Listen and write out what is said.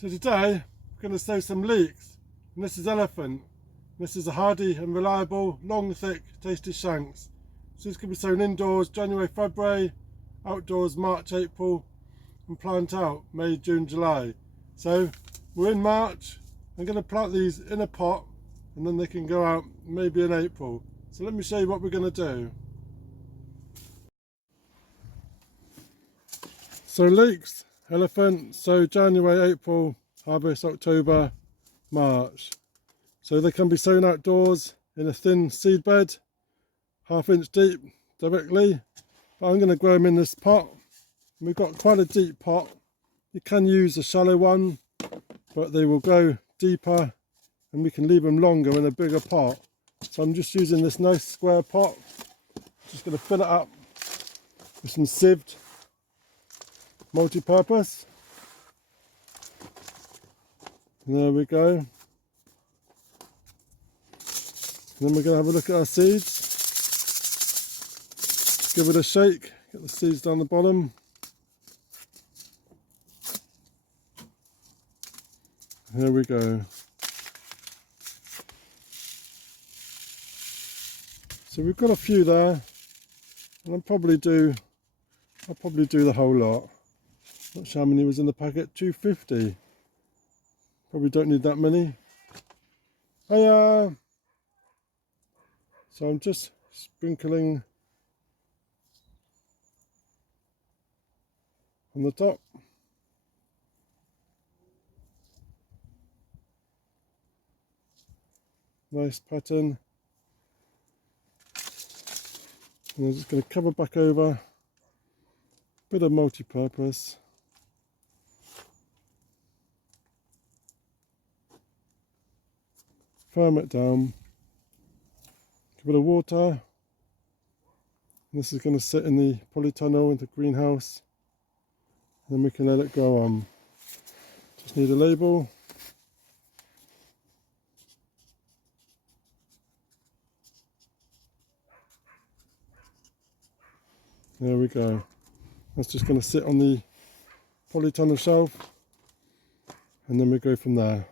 So today we're going to sow some leeks, and this is elephant. This is a hardy and reliable, long, thick, tasty shanks. So this can be sown indoors January, February, outdoors March, April, and plant out May, June, July. So we're in March. I'm going to plant these in a pot, and then they can go out maybe in April. So let me show you what we're going to do. So leeks, elephant, sow January, April, harvest October, March. So they can be sown outdoors in a thin seed bed, 1/2 inch deep directly. But I'm going to grow them in this pot. We've got quite a deep pot. You can use a shallow one, but they will grow deeper and we can leave them longer in a bigger pot. So I'm just using this nice square pot. Just going to fill it up with some sieved multi-purpose. There we go. And then we're going to have a look at our seeds. Give it a shake, get the seeds down the bottom. Here we go. So we've got a few there, and I'll probably do the whole lot. Not sure how many was in the packet. 250. Probably don't need that many. Hiya! So I'm just sprinkling on the top. Nice pattern. And I'm just going to cover back over. Bit of multi-purpose. Firm it down. Give it a water. And this is going to sit in the polytunnel in the greenhouse. And then we can let it go on. Just need a label. There we go. That's just going to sit on the polytunnel shelf, and then we go from there.